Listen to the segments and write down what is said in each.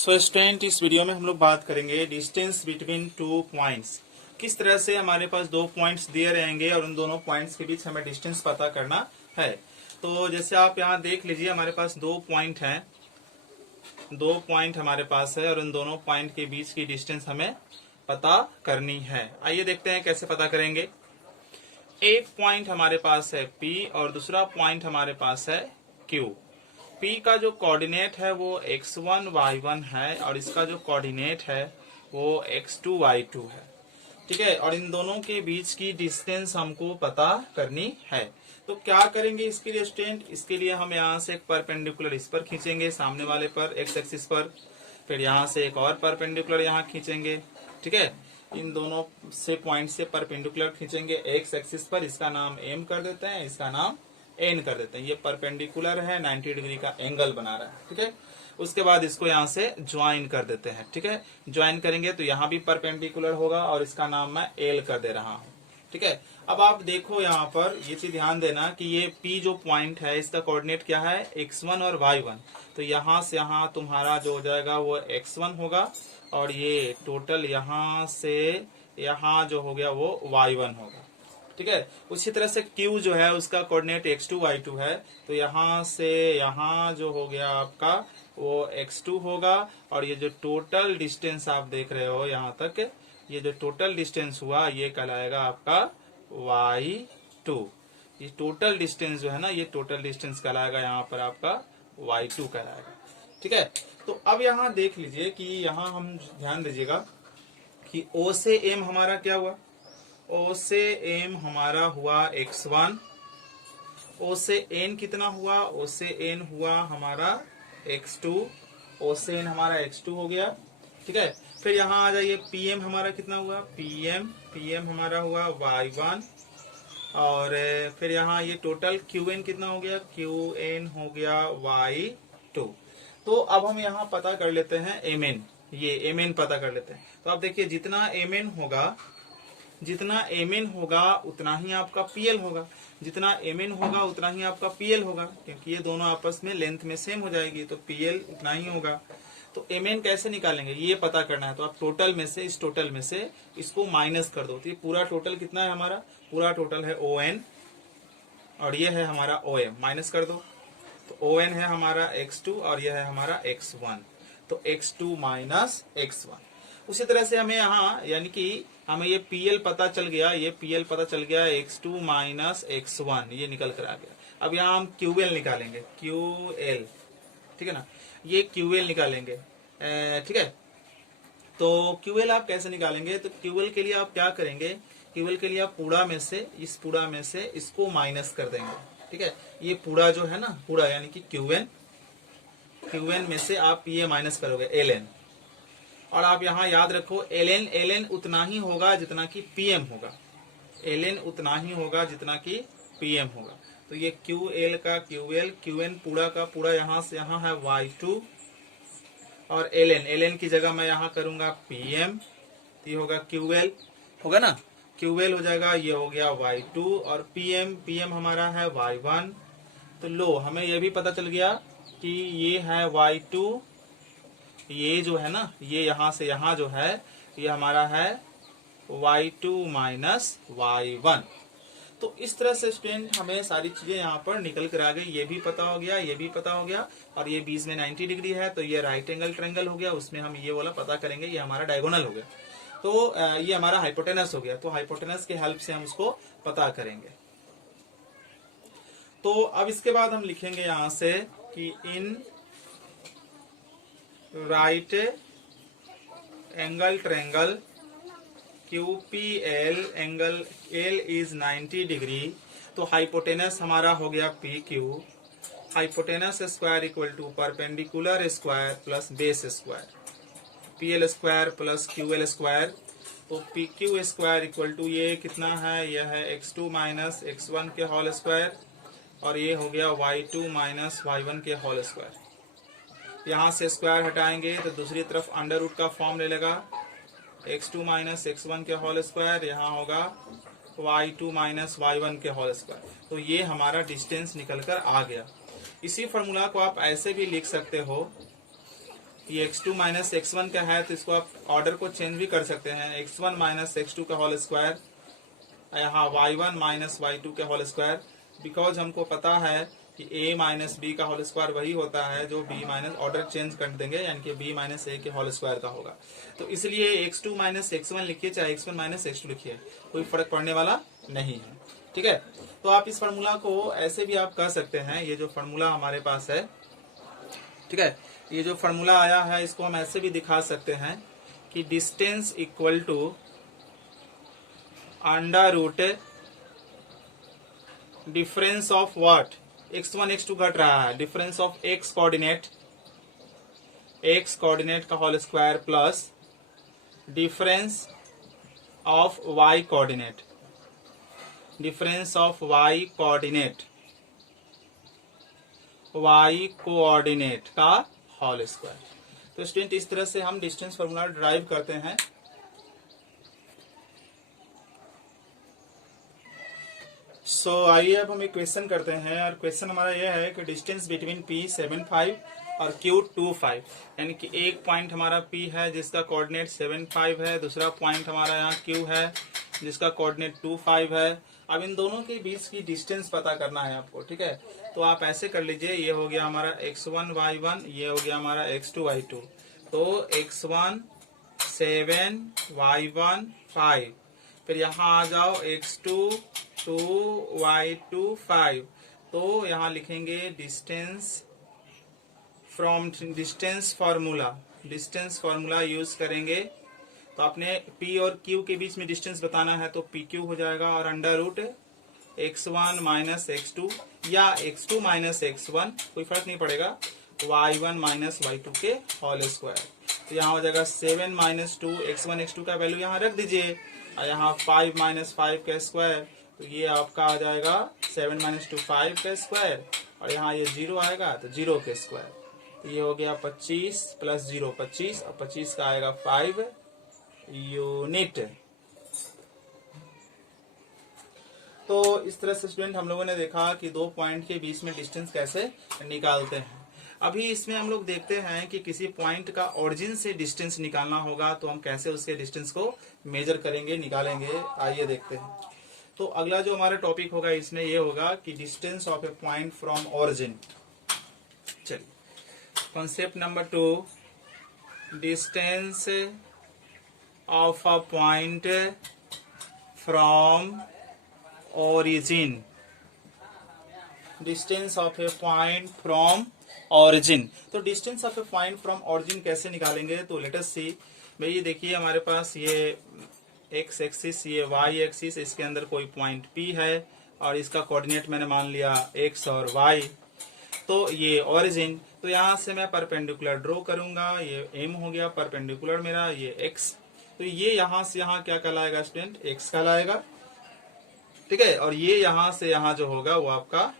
So student, इस video में हम लोग बात करेंगे डिस्टेंस बिटवीन टू पॉइंट्स। किस तरह से हमारे पास दो पॉइंट्स दिए रहेंगे और उन दोनों पॉइंट्स के बीच हमें डिस्टेंस पता करना है। तो जैसे आप यहाँ देख लीजिए, हमारे पास दो पॉइंट हैं, दो पॉइंट हमारे पास है और उन दोनों पॉइंट के बीच की डिस्टेंस हमें पता करनी है। आइए देखते हैं कैसे पता करेंगे। एक पॉइंट हमारे पास है P और दूसरा पॉइंट हमारे पास है Q। P का जो कोऑर्डिनेट है वो x1 y1 है और इसका जो कोऑर्डिनेट है वो x2 y2 है। ठीक है, और इन दोनों के बीच की डिस्टेंस हमको पता करनी है। तो क्या करेंगे इसके लिए स्टूडेंट? इसके लिए हम यहाँ से एक परपेंडिकुलर इस पर खींचेंगे, सामने वाले पर एक्स एक्सिस पर। फिर यहाँ से एक और परपेंडिकुलर यहाँ खींचेंगे। ठीक है, इन दोनों से पॉइंट से परपेंडिकुलर खींचेंगे एक्स एक्सिस पर। इसका नाम एम कर देते हैं, इसका नाम एन कर देते हैं। ये परपेंडिकुलर है, 90 डिग्री का एंगल बना रहा है। ठीक है, उसके बाद इसको यहाँ से ज्वाइन कर देते हैं। ठीक है, ज्वाइन करेंगे तो यहाँ भी परपेंडिकुलर होगा और इसका नाम मैं एल कर दे रहा हूँ। ठीक है, अब आप देखो यहाँ पर ये चीज ध्यान देना कि ये P जो पॉइंट है इसका कोऑर्डिनेट क्या है, x1 और y1। तो यहाँ से यहाँ तुम्हारा जो हो जाएगा वो x1 होगा और ये टोटल यहाँ से यहाँ जो हो गया वो y1 होगा। ठीक है, उसी तरह से Q जो है उसका कोऑर्डिनेट x2 y2 है। तो यहाँ से यहाँ जो हो गया आपका वो x2 होगा और ये जो टोटल डिस्टेंस आप देख रहे हो यहाँ तक, ये जो टोटल डिस्टेंस हुआ ये कहलाएगा आपका y2। ये टोटल डिस्टेंस जो है ना, ये टोटल डिस्टेंस कहलाएगा यहाँ पर आपका y2 कहलाएगा। ठीक है, तो अब यहाँ देख लीजिए कि यहाँ हम ध्यान दीजिएगा कि O से M हमारा क्या हुआ, O से M हमारा हुआ x1। O से N कितना हुआ, O से N हुआ हमारा x2। O से N हमारा x2 हो गया। ठीक है, फिर यहाँ आ जाइए, PM हमारा कितना हुआ, PM हमारा हुआ y1 और फिर यहाँ ये टोटल QN कितना हो गया, QN हो गया y2। तो अब हम यहाँ पता कर लेते हैं MN, ये MN पता कर लेते हैं। तो आप देखिए जितना MN होगा उतना ही आपका PL होगा, जितना MN होगा उतना ही आपका PL होगा, क्योंकि ये दोनों आपस में लेंथ में सेम हो जाएगी तो PL उतना ही होगा। तो MN कैसे निकालेंगे ये पता करना है। तो आप टोटल में से, इस टोटल में से इसको माइनस कर दो। तो ये पूरा टोटल कितना है हमारा, पूरा टोटल है ON और ये है हमारा OM, माइनस कर दो। तो ON है हमारा x2 और यह है हमारा x1। तो x2 माइनस x1। उसी तरह से हमें यहाँ यानी कि हमें ये PL पता चल गया, ये PL पता चल गया x2 माइनस x1, ये निकल कर आ गया। अब यहाँ हम QL निकालेंगे, QL। ठीक है ना, ये QL निकालेंगे। ठीक है, तो QL आप कैसे निकालेंगे? तो QL के लिए आप क्या करेंगे, QL के लिए आप पूरा में से, इस पूरा में से इसको माइनस कर देंगे। ठीक है, ये पूरा जो है ना, पूरा यानी कि QN में से आप ये माइनस करोगे LN। और आप यहाँ याद रखो LN उतना ही होगा जितना कि PM होगा, LN उतना ही होगा जितना कि PM होगा। तो ये QL का QL, QN पूरा का पूरा यहाँ से यहाँ है y2 और LN की जगह मैं यहाँ करूंगा PM, तो ये होगा QL, होगा ना, QL हो जाएगा, ये हो गया y2 और PM हमारा है y1। तो लो, हमें ये भी पता चल गया कि ये है y2, ये जो है ना, ये यहाँ से यहाँ जो है ये हमारा है y2 माइनस y1। तो इस तरह से स्टूडेंट हमें सारी चीजें यहाँ पर निकल कर आ गई। ये भी पता हो गया, ये भी पता हो गया और ये बीच में 90 डिग्री है तो ये राइट एंगल ट्रायंगल हो गया। उसमें हम ये वाला पता करेंगे, ये हमारा डायगोनल हो गया। तो ये हमारा हाइपोटेनस हो गया। तो हाइपोटेनस के हेल्प से हम उसको पता करेंगे। तो अब इसके बाद हम लिखेंगे यहाँ से कि in right angle triangle QPL angle L is 90 degree. तो हाइपोटेनस हमारा हो गया PQ, hypotenuse square equal to perpendicular square plus base square, PL square plus QL square. तो PQ स्क्वायर इक्वल टू ये कितना है, यह है x2 माइनस x1 के होल स्क्वायर और ये हो गया y2 माइनस y1 के होल स्क्वायर। यहाँ से स्क्वायर हटाएंगे तो दूसरी तरफ अंडर रूट का फॉर्म ले लेगा, x2 माइनस x1 के होल स्क्वायर, यहाँ होगा y2 माइनस y1 के होल स्क्वायर। तो ये हमारा डिस्टेंस निकल कर आ गया। इसी फॉर्मूला को आप ऐसे भी लिख सकते हो ये x2 माइनस x1 का है, तो इसको आप ऑर्डर को चेंज भी कर सकते हैं, x1 माइनस x2 का होल स्क्वायर, यहाँ y1 माइनस y2 के होल स्क्वायर, बिकॉज हमको पता है कि a माइनस बी का होल स्क्वायर वही होता है जो b माइनस, ऑर्डर चेंज कर देंगे यानी कि b माइनस a के होल स्क्वायर का होगा। तो इसलिए x2 माइनस x1 लिखिए चाहे x1 माइनस x2 लिखिए, कोई फर्क पड़ने वाला नहीं है। ठीक है, तो आप इस फार्मूला को ऐसे भी आप कर सकते हैं, ये जो फार्मूला हमारे पास है, ठीक है, ये जो फार्मूला आया है इसको हम ऐसे भी दिखा सकते हैं कि distance equal to under root difference of what, x1 x2 घट रहा है, डिफरेंस ऑफ x कोऑर्डिनेट का whole square plus difference of y coordinate, difference of y coordinate का होल स्क्वायर। तो स्टूडेंट इस तरह से हम डिस्टेंस फार्मूला ड्राइव करते हैं। आइए अब हम एक क्वेश्चन करते हैं, और क्वेश्चन हमारा यह है कि डिस्टेंस बिटवीन P 75 और Q 25, यानी कि एक पॉइंट हमारा P है जिसका कोऑर्डिनेट 75 है, दूसरा पॉइंट हमारा यहाँ Q है जिसका कोऑर्डिनेट 25 है। अब इन दोनों के बीच की डिस्टेंस पता करना है आपको। ठीक है, तो आप ऐसे कर लीजिए, ये हो गया हमारा x1 y1, ये हो गया हमारा x2 y2। तो x1 7 y1 5, फिर यहाँ आ जाओ x2 2 y2 5। तो यहाँ लिखेंगे distance from distance formula use करेंगे। तो आपने P और Q के बीच में डिस्टेंस बताना है, तो PQ हो जाएगा और under root x1 minus x2 या x2 माइनस x1, कोई फर्क नहीं पड़ेगा, y1 माइनस y2 के होल स्क्वायर। तो यहाँ हो जाएगा 7 माइनस 2, x1 x2 का वैल्यू यहाँ रख दीजिए, और यहाँ 5 माइनस 5 का स्क्वायर, तो ये आपका आ जाएगा 7 माइनस 2 5 का स्क्वायर, और यहाँ ये 0 आएगा तो 0 के स्क्वायर। तो ये हो गया 25 प्लस 0 25, और 25 का आएगा 5 यूनिट। तो इस तरह से स्टूडेंट हम लोगों ने देखा कि दो पॉइंट के बीच में डिस्टेंस कैसे निकालते हैं। अभी इसमें हम लोग देखते हैं कि किसी पॉइंट का ओरिजिन से डिस्टेंस निकालना होगा, तो हम कैसे उसके डिस्टेंस को मेजर करेंगे, निकालेंगे, आइए देखते हैं। तो अगला जो हमारा टॉपिक होगा इसमें ये होगा कि distance of a point from origin. चलिए, concept number 2, distance of a point from origin, distance of a point from origin। तो distance of a point from origin कैसे निकालेंगे, तो लेट अस सी। भाई देखिए हमारे पास ये x एक्सिस, ये y एक्सिस, इसके अंदर कोई पॉइंट P है और इसका कोऑर्डिनेट मैंने मान लिया x और y। तो ये origin, तो यहाँ से मैं परपेंडिकुलर ड्रॉ करूंगा, ये m हो गया परपेंडिकुलर मेरा, ये x। तो ये यहाँ से यहाँ क्या कहलाएगा स्टूडेंट, x कहलाएगा। ठीक है, और ये यहां से यहां जो होगा वो आपका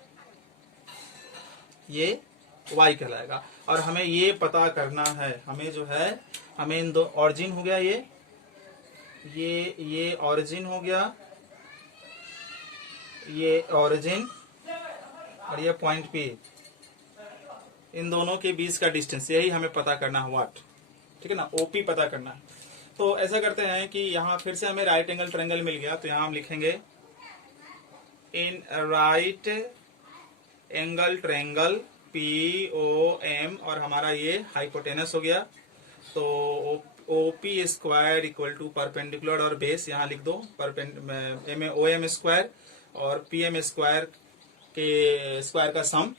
ये y कहलाएगा। और हमें ये पता करना है, हमें जो है, हमें इन दो ऑरिजिन हो गया, ये ऑरिजिन हो गया, ये ऑरिजिन और ये पॉइंट P, इन दोनों के बीच का डिस्टेंस, यही हमें पता करना है, व्हाट। ठीक है ना, OP पता करना है। तो ऐसा करते हैं कि यहाँ फिर से हमें राइट एंगल ट्रायंगल मिल गया, तो यहाँ हम लिखेंगे in right angle triangle POM, और हमारा ये हाइपोटेनस हो गया। तो OP square equal to perpendicular और बेस, यहाँ लिख दो OM स्क्वायर और PM स्क्वायर के स्क्वायर का सम।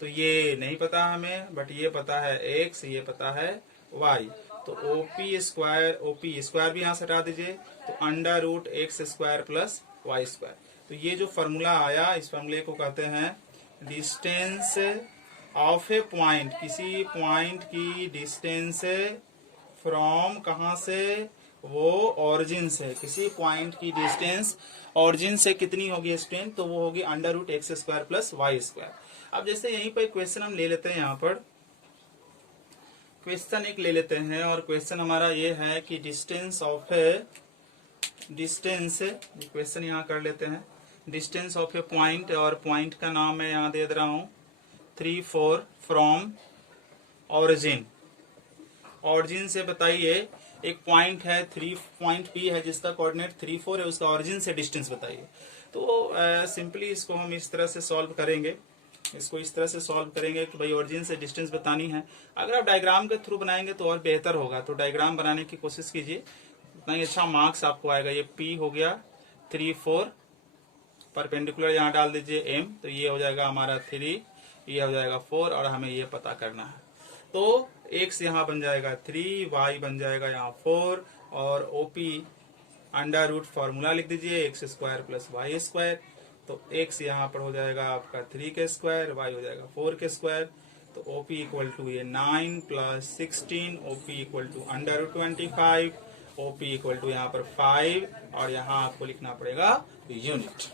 तो ये नहीं पता हमें, बट ये पता है x, ये पता है y। तो OP स्क्वायर भी यहाँ से हटा दीजिए, तो under root x square plus y square. तो ये जो फॉर्मूला आया, इस फॉर्मूले को कहते हैं डिस्टेंस ऑफ ए पॉइंट, किसी पॉइंट की डिस्टेंस फ्रॉम, कहां से, वो ओरिजिन से। किसी पॉइंट की डिस्टेंस ओरिजिन से कितनी होगी स्टूडेंट, तो वो होगी under root x square plus y square. अब जैसे यहीं पर क्वेश्चन हम ले लेते हैं, यहाँ पर क्वेश्चन एक ले लेते हैं, और क्वेश्चन हमारा ये है कि distance of A, distance, question यहाँ कर लेते हैं, डिस्टेंस ऑफ ए पॉइंट, और पॉइंट का नाम मैं यहाँ दे रहा हूँ 3 4 फ्रॉम ओरिजिन। ऑरिजिन से बताइए, एक पॉइंट है 3 पॉइंट पी है जिसका कोऑर्डिनेट 3 4 है, उसका ऑरिजिन से डिस्टेंस बताइए। तो सिंपली इसको हम इस तरह से सॉल्व करेंगे, इसको इस तरह से सॉल्व करेंगे कि भाई ओरिजिन से डिस्टेंस बतानी है। अगर आप डायग्राम के थ्रू बनाएंगे तो और बेहतर होगा, तो डायग्राम बनाने की कोशिश कीजिए, उतना ही अच्छा मार्क्स आपको आएगा। ये P हो गया 3 4, परपेंडिकुलर यहाँ डाल दीजिए M, तो ये हो जाएगा हमारा 3, ये हो जाएगा 4, और हमें ये पता करना है। तो x यहाँ बन जाएगा 3, y बन जाएगा यहाँ 4, और OP अंडर रूट फॉर्मूला लिख दीजिए x square plus y square. तो x यहाँ पर हो जाएगा आपका 3 के स्क्वायर, y हो जाएगा 4 के स्क्वायर। तो OP इक्वल टू ये 9 plus 16, OP equal to under root 25, OP equal to यहाँ पर 5, और यहाँ आपको लिखना पड़ेगा यूनिट।